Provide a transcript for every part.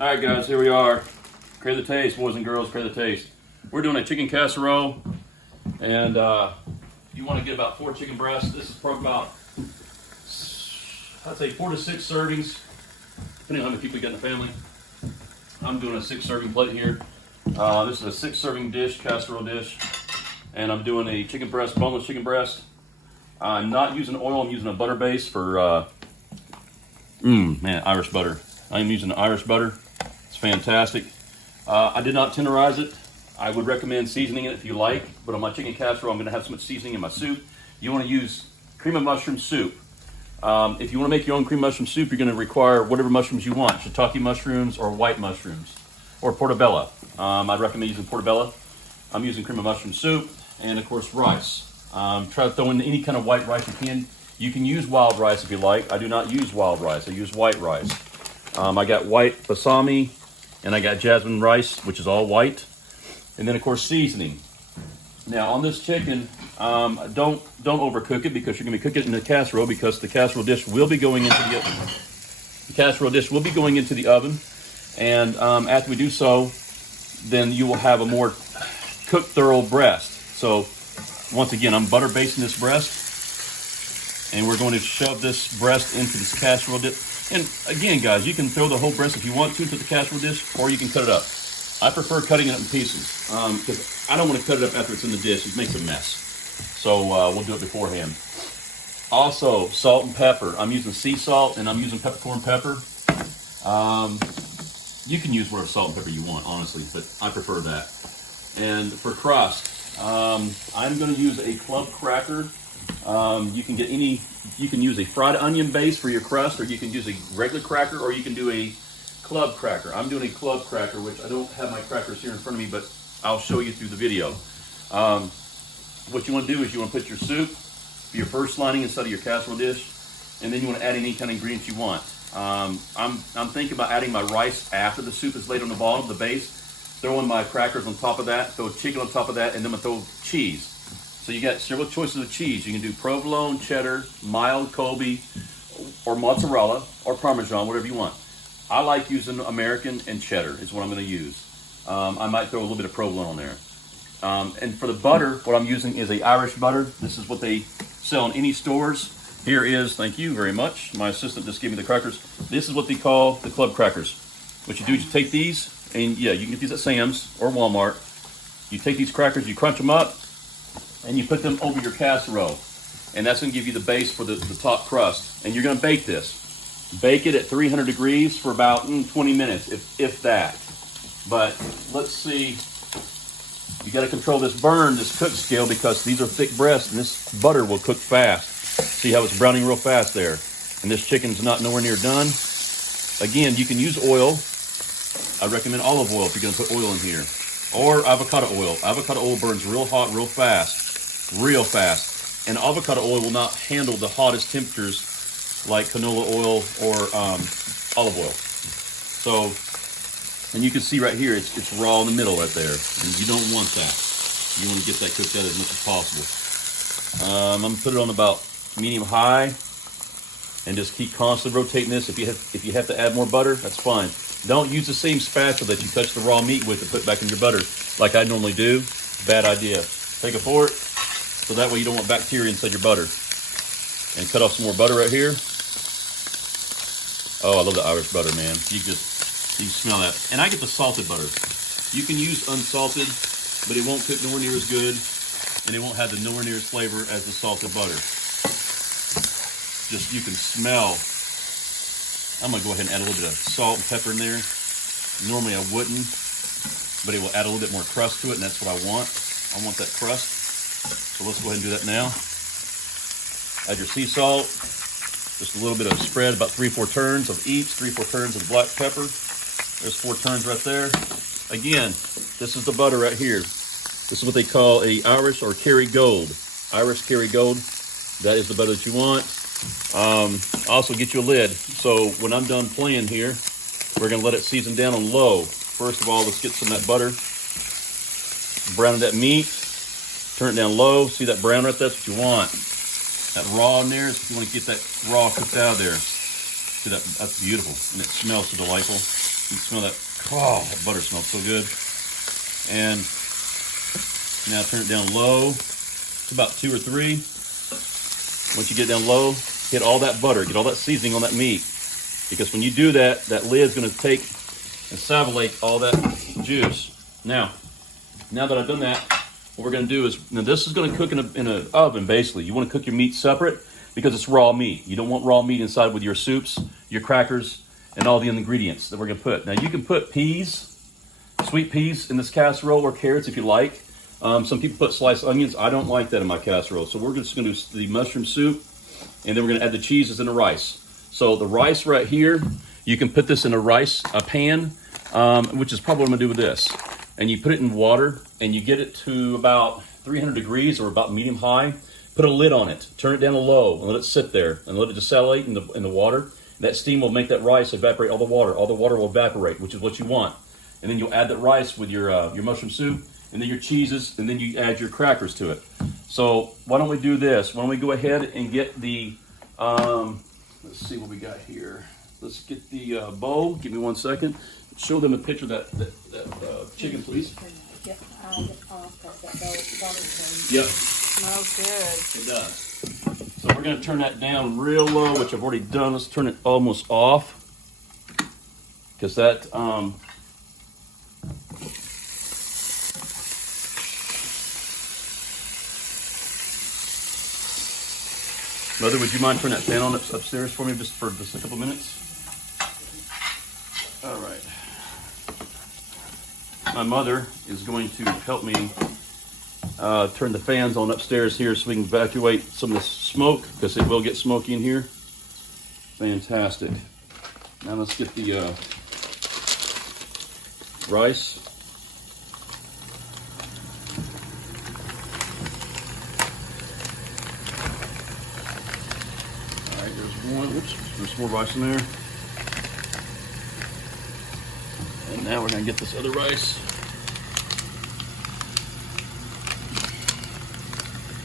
All right, guys, here we are. Crave the taste, boys and girls, crave the taste. We're doing a chicken casserole, and you want to get about 4 chicken breasts. This is probably about, I'd say 4 to 6 servings, depending on how many people you got in the family. I'm doing a 6-serving plate here. This is a 6-serving dish, casserole dish, and I'm doing a chicken breast, boneless chicken breast. I'm not using oil, I'm using a butter base for, Irish butter. I'm using Irish butter. It's fantastic. I did not tenderize it. I would recommend seasoning it if you like, but on my chicken casserole, I'm going to have so much seasoning in my soup. You want to use cream of mushroom soup. If you want to make your own cream mushroom soup, you're going to require whatever mushrooms you want, shiitake mushrooms or white mushrooms, or portobello. I'd recommend using portobello. I'm using cream of mushroom soup, and of course rice. Try to throw in any kind of white rice you can. You can use wild rice if you like. I do not use wild rice. I use white rice. I got white balsamic, and I got jasmine rice, which is all white. And then, of course, seasoning. Now, on this chicken, don't overcook it because you're going to be cooking it in the casserole because the casserole dish will be going into the oven. The casserole dish will be going into the oven, and after we do so, then you will have a more cooked, thorough breast. So, once again, I'm butter basting this breast, and we're going to shove this breast into this casserole dish. And again, guys, you can throw the whole breast if you want to into the casserole dish, or you can cut it up. I prefer cutting it up in pieces because I don't want to cut it up after it's in the dish. It makes a mess. So we'll do it beforehand. Also, salt and pepper. I'm using sea salt and I'm using peppercorn pepper. You can use whatever salt and pepper you want, honestly, but I prefer that. And for crust, I'm going to use a club cracker. You can get any. You can use a fried onion base for your crust, or you can use a regular cracker, or you can do a club cracker. I'm doing a club cracker, which I don't have my crackers here in front of me, but I'll show you through the video. What you want to do is you want to put your soup, your first lining inside of your casserole dish, and then you want to add any kind of ingredients you want. I'm thinking about adding my rice after the soup is laid on the bottom, the base, throwing my crackers on top of that, throw chicken on top of that, and then I'm going to throw cheese. So you got several choices of cheese. You can do provolone, cheddar, mild Colby, or mozzarella, or Parmesan, whatever you want. I like using American and cheddar is what I'm going to use. I might throw a little bit of provolone on there. And for the butter, what I'm using is a Irish butter. This is what they sell in any stores. Here is, thank you very much. My assistant just gave me the crackers. This is what they call the club crackers. What you do is you take these, and yeah, you can get these at Sam's or Walmart. You take these crackers, you crunch them up, and you put them over your casserole. And that's going to give you the base for the top crust. And you're going to bake this. Bake it at 300 degrees for about 20 minutes, if that. But let's see. You got to control this burn, this cook scale, because these are thick breasts, and this butter will cook fast. See how it's browning real fast there. And this chicken's not nowhere near done. Again, you can use oil. I recommend olive oil if you're going to put oil in here. Or avocado oil. Avocado oil burns real hot, real fast. Real fast. And avocado oil will not handle the hottest temperatures like canola oil or olive oil. So, and you can see right here, it's raw in the middle right there. And you don't want that. You want to get that cooked out as much as possible. I'm going to put it on about medium-high and just keep constantly rotating this. If you have to add more butter, that's fine. Don't use the same spatula that you touch the raw meat with to put back in your butter like I normally do. Bad idea. Take a fork, so that way you don't want bacteria inside your butter. And cut off some more butter right here. Oh, I love the Irish butter, man. You can smell that. And I get the salted butter. You can use unsalted, but it won't cook nowhere near as good, and it won't have the nowhere near as flavor as the salted butter. Just, you can smell. I'm gonna go ahead and add a little bit of salt and pepper in there. Normally I wouldn't, but it will add a little bit more crust to it, and that's what I want. I want that crust. So let's go ahead and do that now. Add your sea salt, just a little bit of spread, about 3-4 turns of each, 3-4 turns of black pepper. There's 4 turns right there. Again, this is the butter right here. This is what they call a Irish or Kerry Gold. Irish Kerry Gold, that is the butter that you want. Also get you a lid. So when I'm done playing here, we're gonna let it season down on low. First of all, let's get some of that butter. Brown that meat, turn it down low. See that brown right there? That's what you want. That raw in there, if you want to get that raw cooked out of there. See that? That's beautiful, and it smells so delightful. You can smell that. Oh, that butter smells so good. And now turn it down low. It's about 2 or 3. Once you get down low, hit all that butter, get all that seasoning on that meat. Because when you do that, that lid's gonna take and salivate all that juice. Now that I've done that, what we're gonna do is, now this is gonna cook in an oven basically. You wanna cook your meat separate because it's raw meat. You don't want raw meat inside with your soups, your crackers, and all the ingredients that we're gonna put. Now you can put peas, sweet peas in this casserole, or carrots if you like. Some people put sliced onions. I don't like that in my casserole. So we're just gonna do the mushroom soup, and then we're gonna add the cheeses and the rice. So the rice right here, you can put this in a pan, which is probably what I'm gonna do with this. And you put it in water, and you get it to about 300 degrees or about medium high. Put a lid on it, turn it down to low, and let it sit there, and let it just salivate in the water. And that steam will make that rice evaporate all the water. All the water will evaporate, which is what you want. And then you'll add that rice with your mushroom soup, and then your cheeses, and then you add your crackers to it. So why don't we do this? Why don't we go ahead and get the, let's see what we got here. Let's get the bowl. Give me 1 second. Show them a picture of that chicken, please. Yep, I'll get off that. Yep. Smells good. It does. So we're gonna turn that down real low, which I've already done. Let's turn it almost off. Because that, Mother, would you mind turning that fan on upstairs for me just for a couple minutes? All right. My mother is going to help me turn the fans on upstairs here so we can evacuate some of the smoke, because it will get smoky in here. Fantastic. Now let's get the rice. All right, there's one. Oops, there's more rice in there. And now we're gonna get this other rice.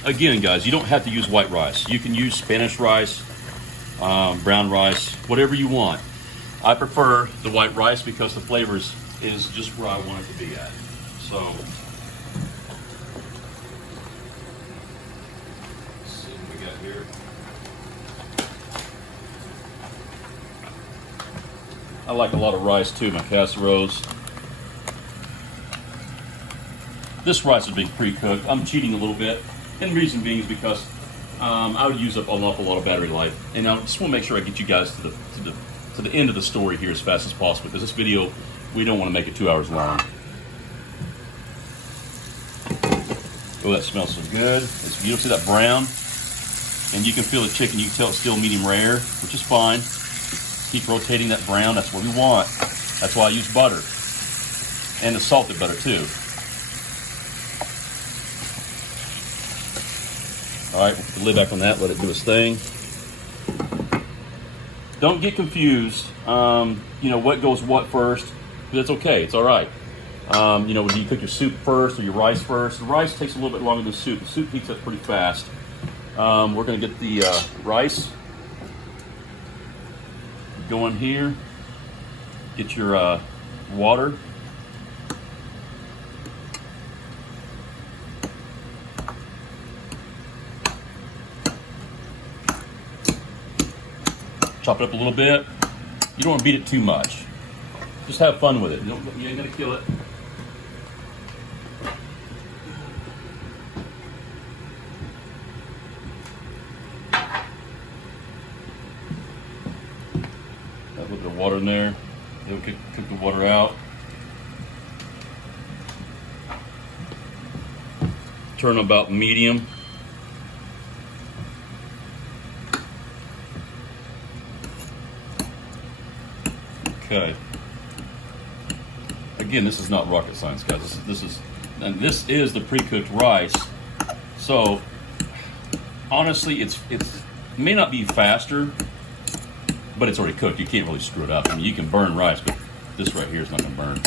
Again, guys, you don't have to use white rice. You can use Spanish rice, brown rice, whatever you want. I prefer the white rice because the flavors is just where I want it to be at. So, let's see what we got here. I like a lot of rice too, my casseroles. This rice is being pre-cooked. I'm cheating a little bit. And the reason being is because I would use up an awful lot of battery life, and I just want to make sure I get you guys to the end of the story here as fast as possible, because this video, we don't want to make it 2 hours long. Oh, that smells so good. It's beautiful. See that brown? And you can feel the chicken. You can tell it's still medium rare, which is fine. Keep rotating that brown. That's what we want. That's why I use butter, and the salted butter too. All right, we'll put the lid back on that, let it do its thing. Don't get confused, what goes what first, but it's okay, it's all right. Do you cook your soup first or your rice first? The rice takes a little bit longer than the soup. The soup heats up pretty fast. We're gonna get the rice going here. Get your water. Chop it up a little bit. You don't want to beat it too much. Just have fun with it. You ain't gonna kill it. Got a little bit of water in there. It'll cook the water out. Turn about medium. Okay. Again, this is not rocket science, guys. This is the pre-cooked rice. So honestly, it may not be faster, but it's already cooked. You can't really screw it up. I mean, you can burn rice, but this right here is not going to burn.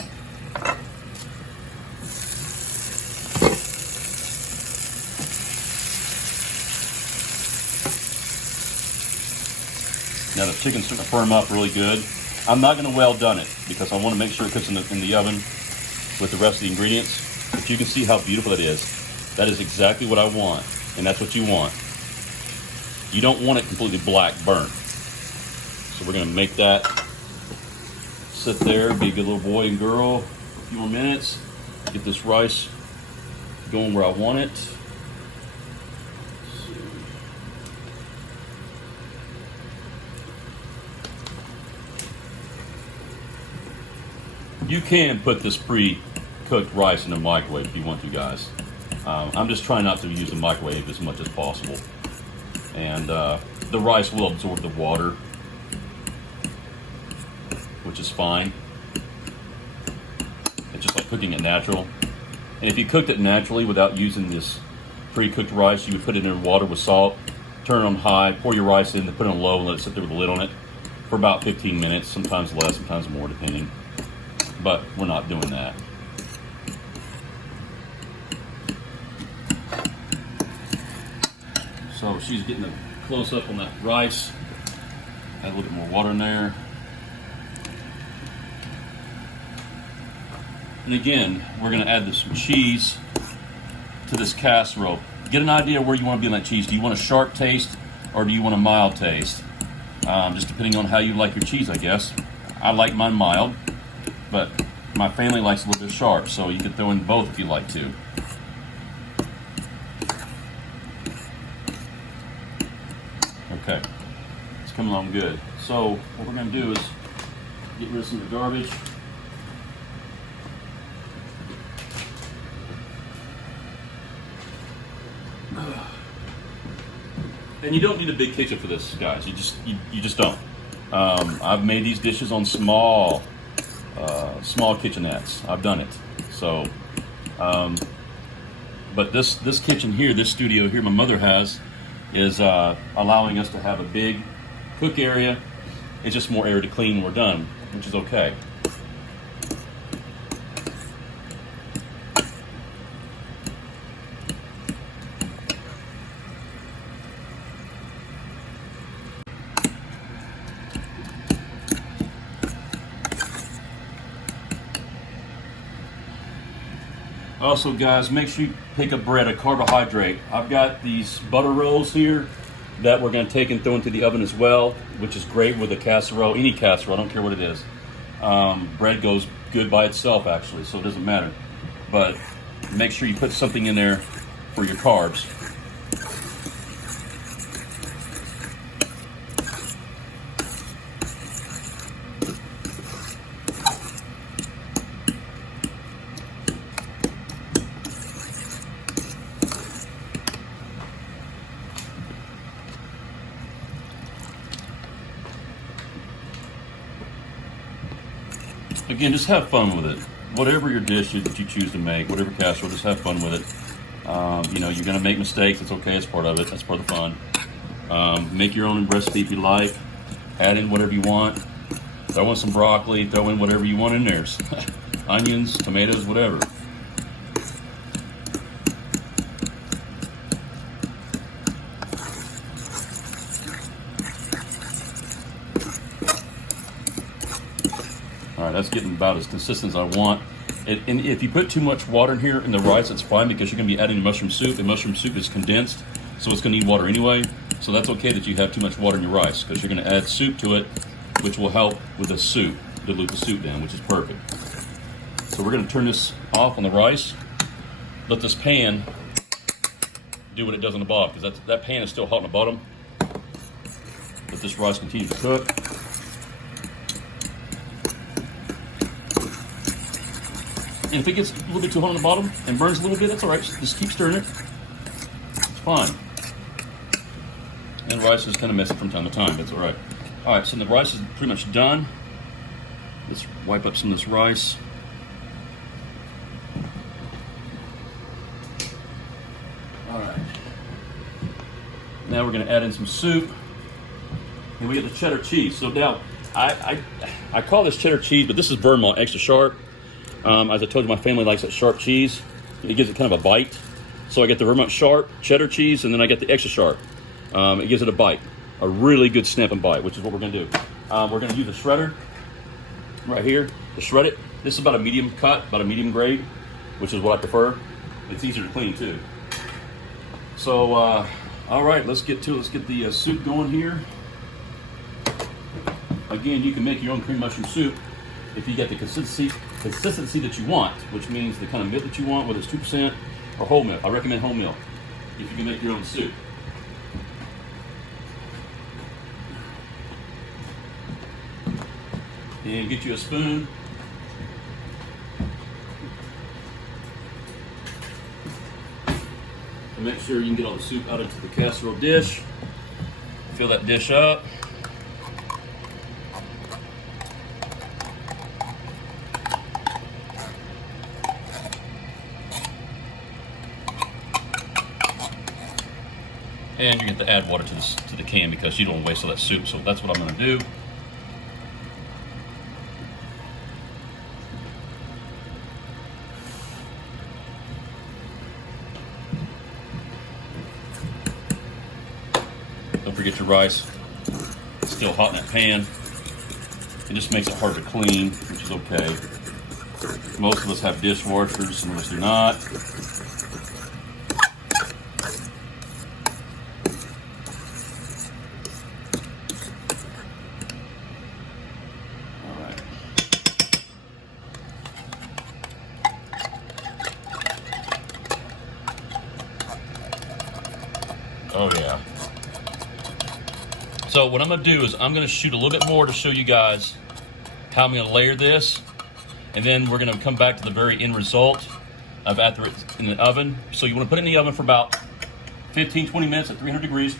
Now the chicken's starting to firm up really good. I'm not going to well done it because I want to make sure it cooks in the oven with the rest of the ingredients. But you can see how beautiful it is. That is exactly what I want, and that's what you want. You don't want it completely black burnt. So we're going to make that sit there, be a good little boy and girl for a few more minutes. Get this rice going where I want it. You can put this pre-cooked rice in the microwave if you want to, guys. I'm just trying not to use the microwave as much as possible. And the rice will absorb the water, which is fine. It's just like cooking it natural. And if you cooked it naturally without using this pre-cooked rice, you would put it in water with salt, turn it on high, pour your rice in, put it on low, and let it sit there with the lid on it for about 15 minutes, sometimes less, sometimes more, depending. But we're not doing that. So she's getting a close up on that rice. Add a little bit more water in there. And again, we're going to add some cheese to this casserole. Get an idea where you want to be on that cheese. Do you want a sharp taste or do you want a mild taste? Just depending on how you like your cheese, I guess. I like mine mild, but my family likes a little bit sharp, so you can throw in both if you like to. Okay, it's coming along good. So what we're going to do is get rid of some of the garbage. And you don't need a big kitchen for this, guys. You just don't. I've made these dishes on small kitchenettes. I've done it. So, but this kitchen here, this studio here, my mother has, is allowing us to have a big cook area. It's just more area to clean when we're done, which is okay. Also, guys, make sure you pick up bread, a carbohydrate. I've got these butter rolls here that we're going to take and throw into the oven as well, which is great with a casserole, any casserole, I don't care what it is. Bread goes good by itself, actually, so it doesn't matter. But make sure you put something in there for your carbs. Again, just have fun with it. Whatever your dish is that you choose to make, whatever casserole, just have fun with it. You know, you're going to make mistakes. It's okay. It's part of it. That's part of the fun. Make your own recipe if you like. Add in whatever you want. Throw in some broccoli. Throw in whatever you want in there. Onions, tomatoes, whatever. All right, that's getting about as consistent as I want. And if you put too much water in here in the rice, it's fine because you're going to be adding mushroom soup, and mushroom soup is condensed, so it's going to need water anyway. So that's okay that you have too much water in your rice because you're going to add soup to it, which will help with the soup, dilute the soup down, which is perfect. So we're going to turn this off on the rice. Let this pan do what it does on the bottom because that pan is still hot on the bottom. Let this rice continue to cook. And if it gets a little bit too hot on the bottom and burns a little bit, that's all right. Just keep stirring it. It's fine. And rice is kind of messy from time to time. That's all right. All right, so the rice is pretty much done. Let's wipe up some of this rice. All right. Now we're going to add in some soup. And we get the cheddar cheese. So now, I call this cheddar cheese, but this is Vermont extra sharp. As I told you, my family likes that sharp cheese. It gives it kind of a bite. So I get the Vermont sharp cheddar cheese, and then I get the extra sharp. It gives it a bite, a really good snap and bite, which is what we're going to do. We're going to use a shredder, right here to shred it. This is about a medium cut, about a medium grade, which is what I prefer. It's easier to clean too. So, all right, let's get to it. Let's get the soup going here. Again, you can make your own cream mushroom soup if you get the consistency that you want, which means the kind of milk that you want, whether it's 2% or whole milk. I recommend whole milk if you can make your own soup. And get you a spoon. And make sure you can get all the soup out into the casserole dish. Fill that dish up. And you get to add water to the can because you don't want to waste all that soup. So that's what I'm going to do. Don't forget your rice. It's still hot in that pan. It just makes it hard to clean, which is okay. Most of us have dishwashers, and most do not. Oh yeah. So what I'm going to do is I'm going to shoot a little bit more to show you guys how I'm going to layer this. And then we're going to come back to the very end result of after it's in the oven. So you want to put it in the oven for about 15, 20 minutes at 300 degrees.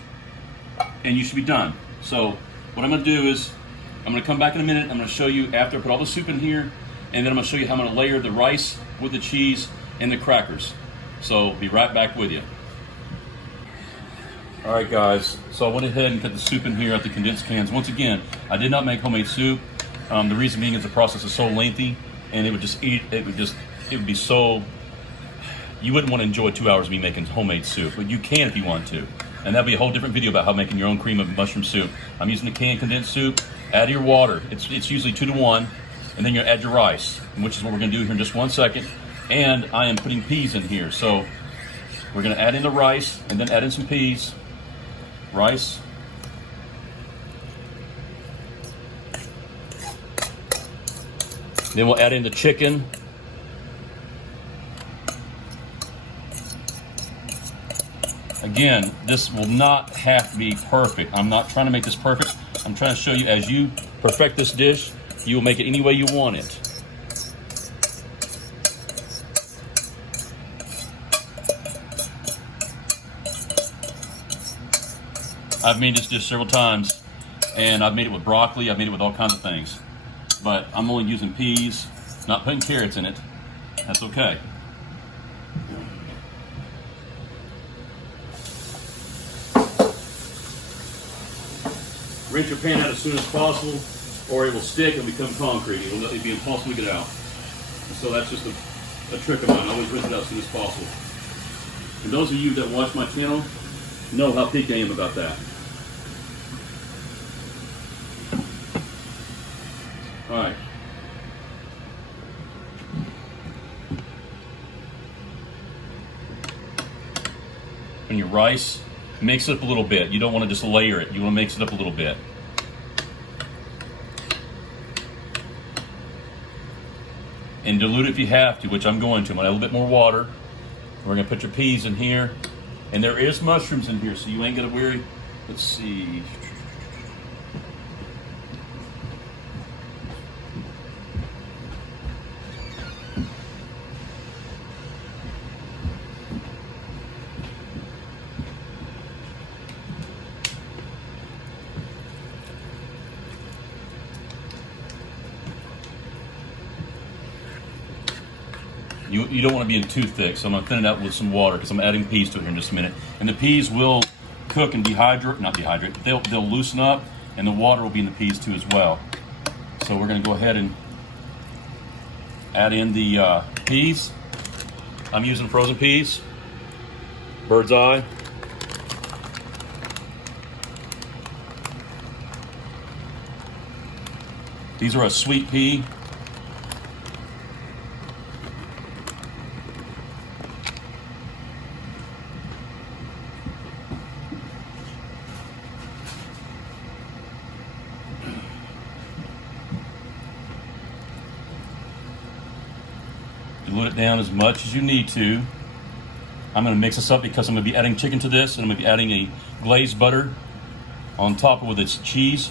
And you should be done. So what I'm going to do is I'm going to come back in a minute. I'm going to show you after I put all the soup in here. And then I'm going to show you how I'm going to layer the rice with the cheese and the crackers. So be right back with you. All right, guys, so I went ahead and put the soup in here at the condensed cans. Once again, I did not make homemade soup. The reason being is the process is so lengthy, and it would be so, you wouldn't want to enjoy 2 hours of me making homemade soup, but you can if you want to. And that'll be a whole different video about how making your own cream of mushroom soup. I'm using the canned condensed soup. Add your water. It's usually 2 to 1, and then you add your rice, which is what we're going to do here in just 1 second. And I am putting peas in here, so we're going to add in the rice and then add in some peas. Rice. Then we'll add in the chicken. Again, this will not have to be perfect. I'm not trying to make this perfect. I'm trying to show you as you perfect this dish, you will make it any way you want it. I've made this dish several times, and I've made it with broccoli, I've made it with all kinds of things. But I'm only using peas, not putting carrots in it. That's okay. Rinse your pan out as soon as possible, or it will stick and become concrete. It'll be impossible to get out. And so that's just a trick of mine. I always rinse it out as soon as possible. And those of you that watch my channel know how picky I am about that. All right. And your rice, mix it up a little bit. You don't want to just layer it. You want to mix it up a little bit. And dilute it if you have to, which I'm going to. I'm going to add a little bit more water. We're going to put your peas in here. And there is mushrooms in here, so you ain't going to worry. Let's see. You don't want to be in too thick, so I'm going to thin it out with some water because I'm adding peas to it here in just a minute. And the peas will cook and they'll loosen up, and the water will be in the peas too as well. So we're going to go ahead and add in the peas. I'm using frozen peas, bird's eye. These are a sweet pea. Dilute it down as much as you need to. I'm going to mix this up because I'm going to be adding chicken to this, and I'm going to be adding a glazed butter on top with its cheese,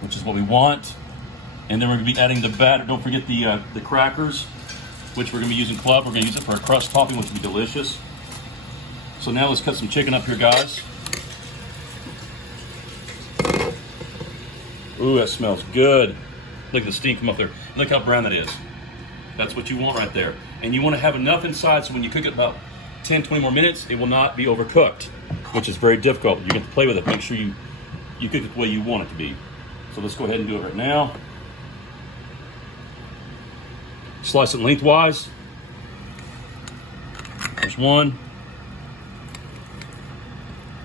which is what we want. And then we're going to be adding the batter. Don't forget the crackers, which we're going to be using club. We're going to use it for a crust topping, which will be delicious. So now let's cut some chicken up here, guys. Ooh, that smells good. Look at the steam come up there. Look how brown that is. That's what you want right there. And you want to have enough inside so when you cook it about 10, 20 more minutes, it will not be overcooked, which is very difficult. You have to play with it. Make sure you cook it the way you want it to be. So let's go ahead and do it right now. Slice it lengthwise. There's one.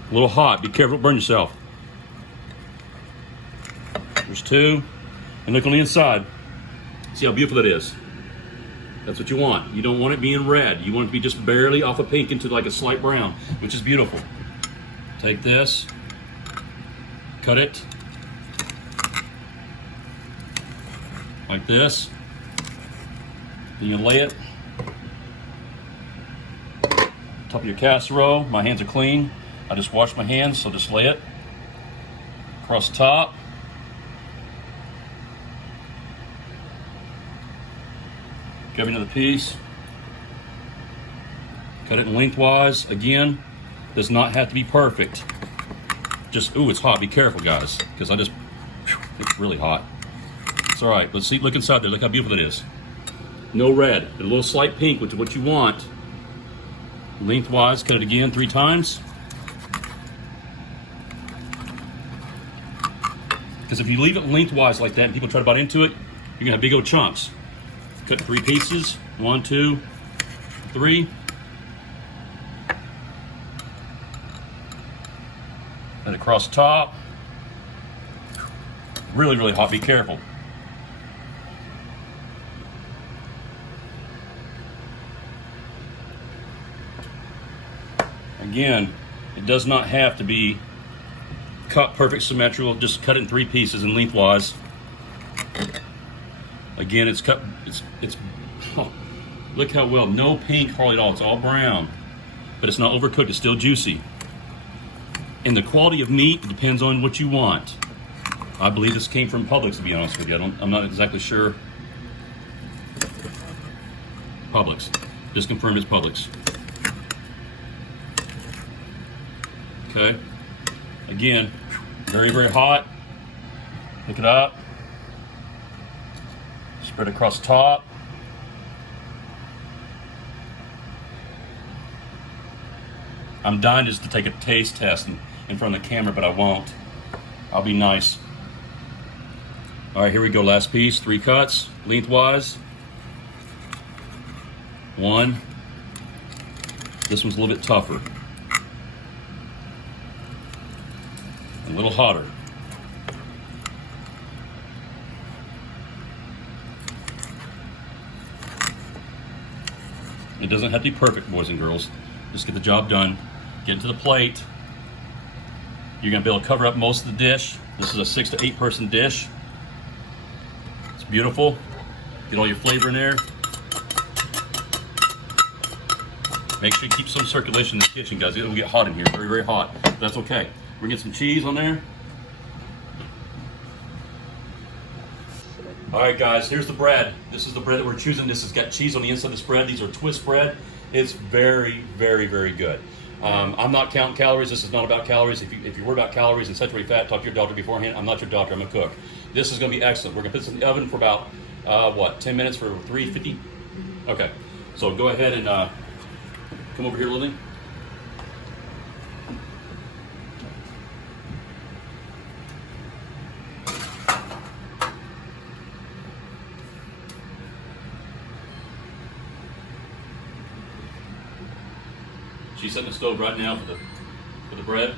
A little hot. Be careful, don't burn yourself. There's two. And look on the inside. See how beautiful that is. That's what you want. You don't want it being red. You want it to be just barely off of pink into like a slight brown, which is beautiful. Take this, cut it like this. Then you lay it top of your casserole. My hands are clean. I just washed my hands, so just lay it across the top. Grab another piece. Cut it lengthwise. Again, does not have to be perfect. Just, ooh, it's hot. Be careful, guys, because it's really hot. It's all right. Let's see. Look inside there. Look how beautiful it is. No red. A little slight pink, which is what you want. Lengthwise. Cut it again 3 times. Because if you leave it lengthwise like that and people try to bite into it, you're going to have big old chunks. Cut 3 pieces. 1, 2, 3. And across the top. Really, really hot. Be careful. Again, it does not have to be cut perfect symmetrical. Just cut it in 3 pieces and lengthwise. Again, it's cut. It's oh, look how well. No pink hardly at all. It's all brown, but it's not overcooked. It's still juicy. And the quality of meat depends on what you want. I believe this came from Publix, to be honest with you. I'm not exactly sure. Publix. Just confirm it's Publix. Okay. Again, very, very hot. Pick it up. Spread across the top. I'm dying just to take a taste test in front of the camera, but I won't. I'll be nice. All right, here we go. Last piece. 3 cuts, lengthwise. 1. This one's a little bit tougher. A little hotter. It doesn't have to be perfect, boys and girls. Just get the job done. Get it to the plate. You're gonna be able to cover up most of the dish. This is a 6 to 8 person dish. It's beautiful. Get all your flavor in there. Make sure you keep some circulation in the kitchen, guys. It will get hot in here, very, very hot. But that's okay. We're gonna get some cheese on there. All right, guys, here's the bread. This is the bread that we're choosing. This has got cheese on the inside of this bread. These are twist bread. It's very, very, very good. I'm not counting calories. This is not about calories. If you're worried about calories and saturated fat, talk to your doctor beforehand. I'm not your doctor. I'm a cook. This is going to be excellent. We're going to put this in the oven for about, 10 minutes for 350? Okay. So go ahead and come over here, Lily. She's setting the stove right now for the bread.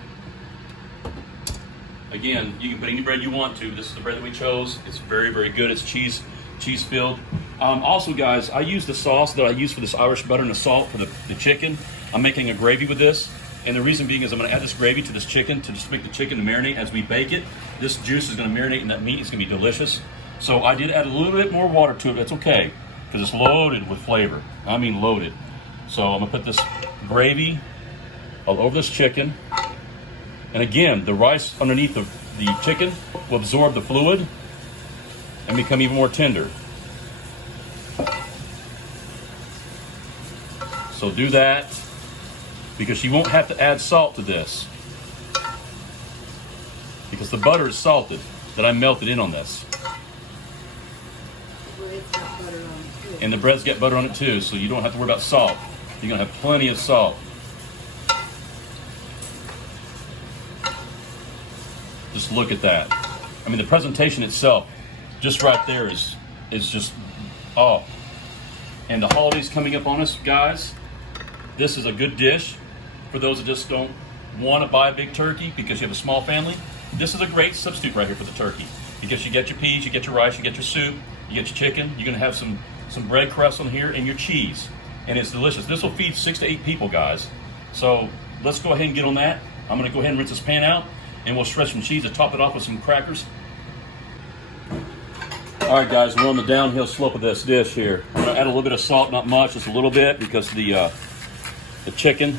Again, you can put any bread you want to. This is the bread that we chose. It's very, very good. It's cheese filled. Also, guys, I use the sauce that I use for this Irish butter and the salt for the chicken. I'm making a gravy with this. And the reason being is I'm going to add this gravy to this chicken to just make the chicken to marinate as we bake it. This juice is going to marinate in that meat. It's going to be delicious. So I did add a little bit more water to it. That's okay because it's loaded with flavor. I mean loaded. So I'm going to put this gravy all over this chicken. And again, the rice underneath the chicken will absorb the fluid and become even more tender. So do that because you won't have to add salt to this because the butter is salted that I melted in on this. And the bread's got butter on it too, so you don't have to worry about salt. You're gonna have plenty of salt. Just look at that. I mean, the presentation itself, just right there is just, oh. And the holidays coming up on us, guys, this is a good dish for those that just don't want to buy a big turkey because you have a small family. This is a great substitute right here for the turkey because you get your peas, you get your rice, you get your soup, you get your chicken. You're gonna have some bread crusts on here and your cheese, and it's delicious. This will feed 6 to 8 people, guys. So let's go ahead and get on that. I'm gonna go ahead and rinse this pan out, and we'll shred some cheese and top it off with some crackers. All right, guys, we're on the downhill slope of this dish here. I'm gonna add a little bit of salt, not much, just a little bit, because the chicken,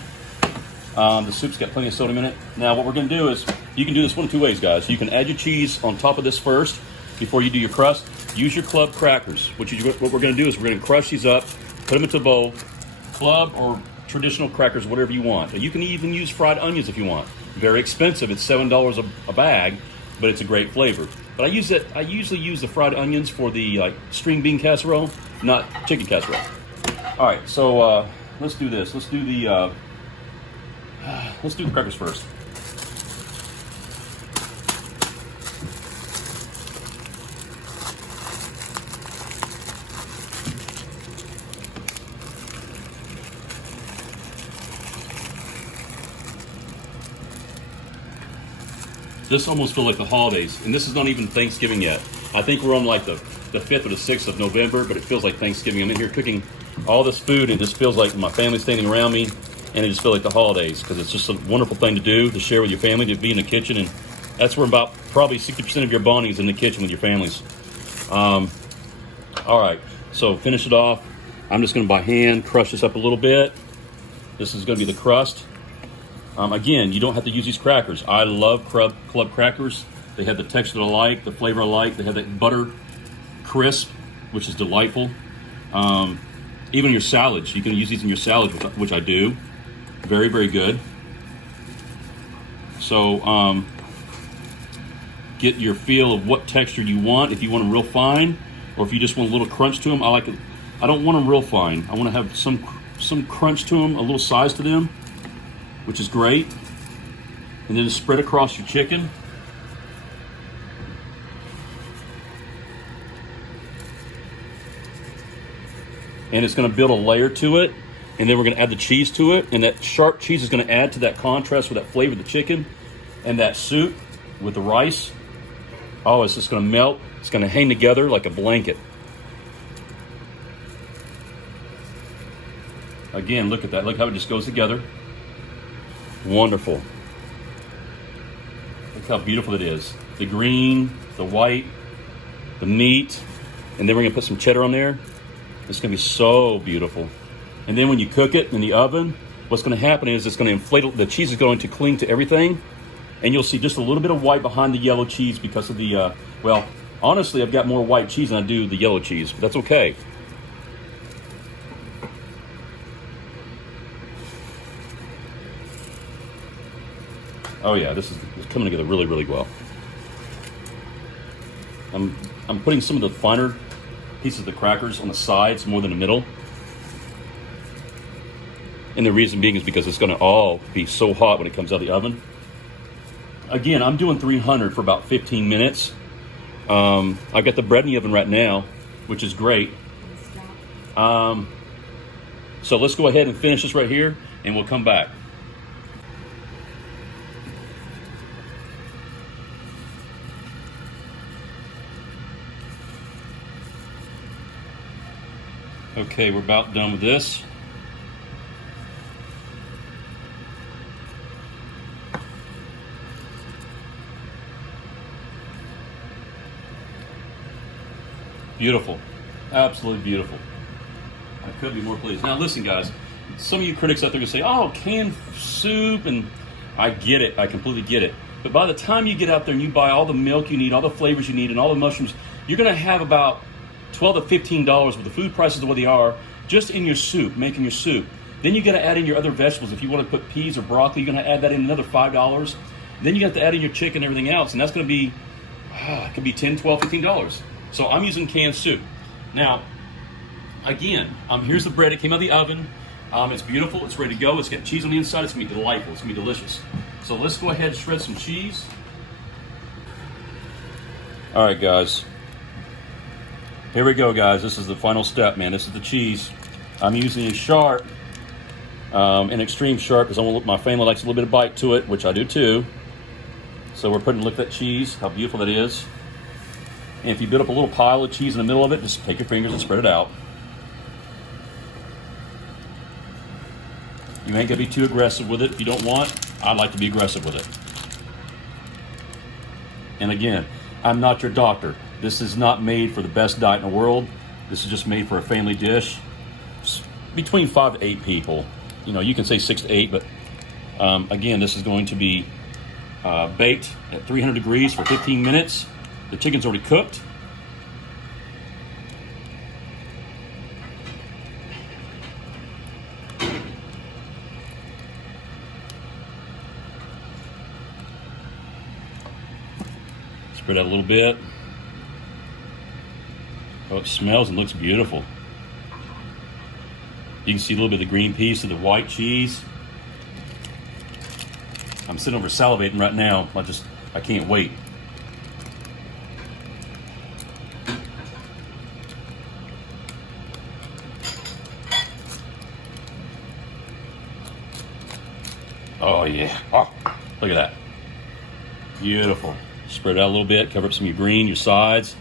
the soup's got plenty of sodium in it. Now, what we're gonna do is, you can do this one of 2 ways, guys. You can add your cheese on top of this first, before you do your crust. Use your club crackers. What we're gonna do is we're gonna crush these up, put them into a bowl, club or traditional crackers, whatever you want. You can even use fried onions if you want. Very expensive, it's $7 a bag, but it's a great flavor. But I usually use the fried onions for the string bean casserole, not chicken casserole. All right, so let's do this. Let's do the crackers first. This almost feels like the holidays, and this is not even Thanksgiving yet. I think we're on like the 5th or the 6th of November, but it feels like Thanksgiving. I'm in here cooking all this food, and it just feels like my family's standing around me, and it just feels like the holidays, because it's just a wonderful thing to do, to share with your family, to be in the kitchen, and that's where about probably 60% of your bonding is in the kitchen with your families. All right, so finish it off. I'm just going to by hand crush this up a little bit. This is going to be the crust. Again, you don't have to use these crackers. I love club crackers. They have the texture I like, the flavor I like. They have that butter crisp, which is delightful. Even your salads, you can use these in your salads, which I do. Very, very good. So get your feel of what texture you want. If you want them real fine, or if you just want a little crunch to them. I like it. I don't want them real fine. I want to have some crunch to them, a little size to them, which is great. And then spread across your chicken. And it's going to build a layer to it. And then we're going to add the cheese to it. And that sharp cheese is going to add to that contrast with that flavor of the chicken and that soup with the rice. Oh, it's just going to melt. It's going to hang together like a blanket. Again, look at that. Look how it just goes together. Wonderful. Look how beautiful it is. The green, the white, the meat, and then we're gonna put some cheddar on there. It's gonna be so beautiful. And then when you cook it in the oven, what's gonna happen is it's gonna inflate, the cheese is going to cling to everything, and you'll see just a little bit of white behind the yellow cheese because of the, well, honestly, I've got more white cheese than I do the yellow cheese, but that's okay. Oh yeah, this is coming together really, really well. I'm putting some of the finer pieces of the crackers on the sides more than the middle. And the reason being is because it's gonna all be so hot when it comes out of the oven. Again, I'm doing 300 for about 15 minutes. I've got the bread in the oven right now, which is great. So let's go ahead and finish this right here, and we'll come back. Okay, we're about done with this. Beautiful, absolutely beautiful. I couldn't be more pleased. Now listen, guys, some of you critics out there can say, oh, canned soup, and I get it, I completely get it. But by the time you get out there and you buy all the milk you need, all the flavors you need, and all the mushrooms, you're gonna have about $12 to $15 with the food prices the way they are, just in your soup, making your soup. Then you gotta add in your other vegetables. If you wanna put peas or broccoli, you're gonna add that in another $5. Then you have to add in your chicken and everything else, and that's gonna be, it could be $10, $12, $15. So I'm using canned soup. Now, again, here's the bread. It came out of the oven. It's beautiful. It's ready to go. It's got cheese on the inside. It's going to be delightful. It's going to be delicious. So let's go ahead and shred some cheese. All right, guys. Here we go, guys. This is the final step, man. This is the cheese. I'm using a sharp, an extreme sharp, because my family likes a little bit of bite to it, which I do too. So we're look at that cheese, how beautiful that is. And if you build up a little pile of cheese in the middle of it, just take your fingers and spread it out. You ain't gonna be too aggressive with it if you don't want. I like to be aggressive with it. And again, I'm not your doctor. This is not made for the best diet in the world. This is just made for a family dish. It's between 5 to 8 people. You know, you can say 6 to 8, but again, this is going to be baked at 300 degrees for 15 minutes. The chicken's already cooked. Spread out a little bit. Oh, it smells and looks beautiful. You can see a little bit of the green peas to the white cheese. I'm sitting over salivating right now. I can't wait. Oh yeah, oh, look at that. Beautiful. Spread it out a little bit, cover up some of your green, your sides,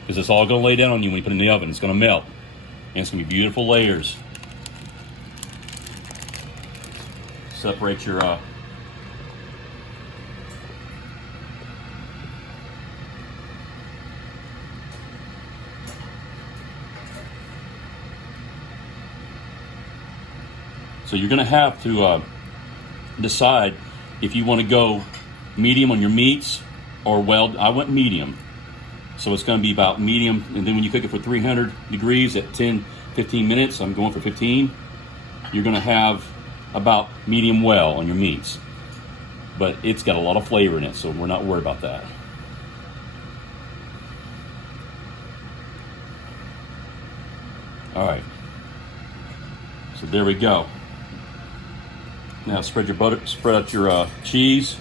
because it's all gonna lay down on you when you put it in the oven. It's gonna melt, and it's gonna be beautiful layers. Separate your, so you're gonna have to decide if you want to go medium on your meats or well. I went medium, so it's going to be about medium, and then when you cook it for 300 degrees at 10-15 minutes, I'm going for 15, you're going to have about medium well on your meats, but it's got a lot of flavor in it, so we're not worried about that. All right, so there we go. Now spread your butter, spread out your cheese.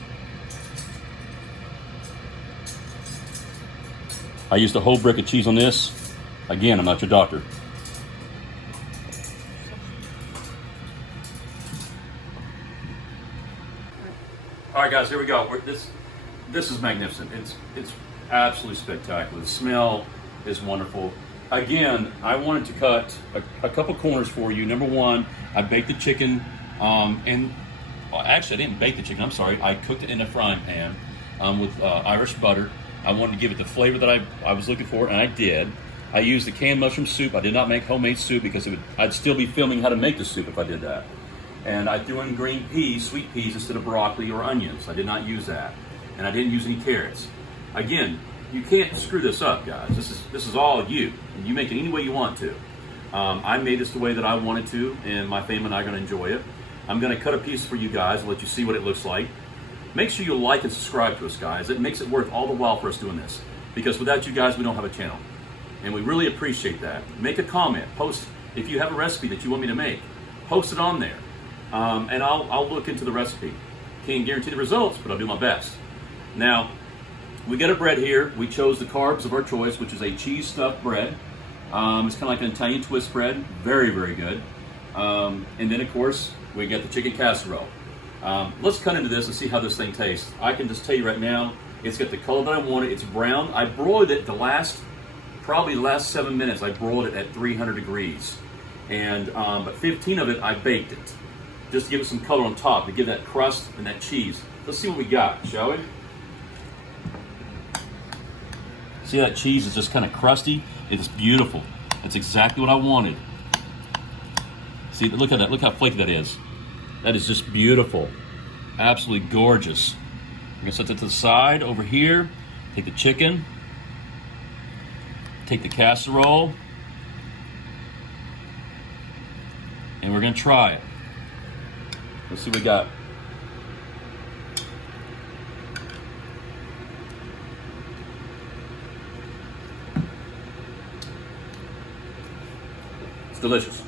I used a whole brick of cheese on this. Again, I'm not your doctor. All right, guys, here we go. This is magnificent. It's absolutely spectacular. The smell is wonderful. Again, I wanted to cut a couple corners for you. Number one, I baked the chicken. Actually, I didn't bake the chicken. I'm sorry. I cooked it in a frying pan with Irish butter. I wanted to give it the flavor that I was looking for, and I did. I used the canned mushroom soup. I did not make homemade soup because I'd still be filming how to make the soup if I did that. And I threw in green peas, sweet peas, instead of broccoli or onions. I did not use that. And I didn't use any carrots. Again, you can't screw this up, guys. This is all you. You make it any way you want to. I made this the way that I wanted to, and my family and I are going to enjoy it. I'm going to cut a piece for you guys and let you see what it looks like. Make sure you like and subscribe to us, guys. It makes it worth all the while for us doing this. Because without you guys, we don't have a channel. And we really appreciate that. Make a comment. Post if you have a recipe that you want me to make. Post it on there. And I'll look into the recipe. Can't guarantee the results, but I'll do my best. Now, we got a bread here. We chose the carbs of our choice, which is a cheese stuffed bread. It's kind of like an Italian twist bread. Very, very good. And then, of course, we got the chicken casserole. Let's cut into this and see how this thing tastes. I can just tell you right now, it's got the color that I wanted. It's brown. I broiled it probably the last 7 minutes. I broiled it at 300 degrees. and but 15 of it I baked it, just to give it some color on top, to give that crust and that cheese. Let's see what we got, shall we? See, that cheese is just kind of crusty. It's beautiful. That's exactly what I wanted. See, look at that. Look how flaky that is. That is just beautiful. Absolutely gorgeous. I'm gonna set that to the side over here. Take the chicken. Take the casserole. And we're gonna try it. Let's see what we got. It's delicious.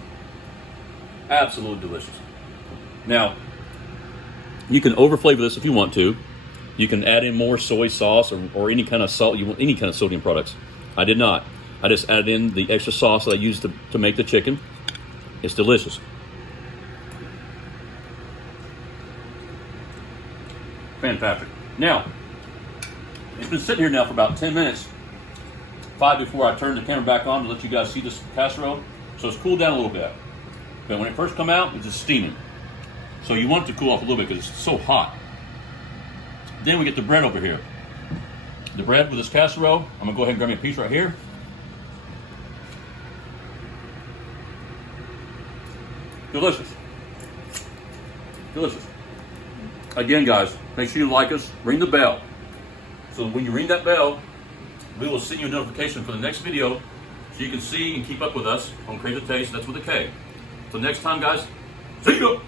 Absolutely delicious. Now, you can overflavor this if you want to. You can add in more soy sauce or any kind of salt you want, any kind of sodium products. I did not. I just added in the extra sauce that I used to make the chicken. It's delicious. Fantastic. Now, it's been sitting here now for about 10 minutes. 5 before I turn the camera back on to let you guys see this casserole. So it's cooled down a little bit. But when it first come out, it's just steaming. So you want it to cool off a little bit because it's so hot. Then we get the bread over here. The bread with this casserole. I'm gonna go ahead and grab me a piece right here. Delicious. Delicious. Again, guys, make sure you like us, ring the bell. So when you ring that bell, we will send you a notification for the next video so you can see and keep up with us on Crave the Taste. That's with a K. So next time, guys, see you.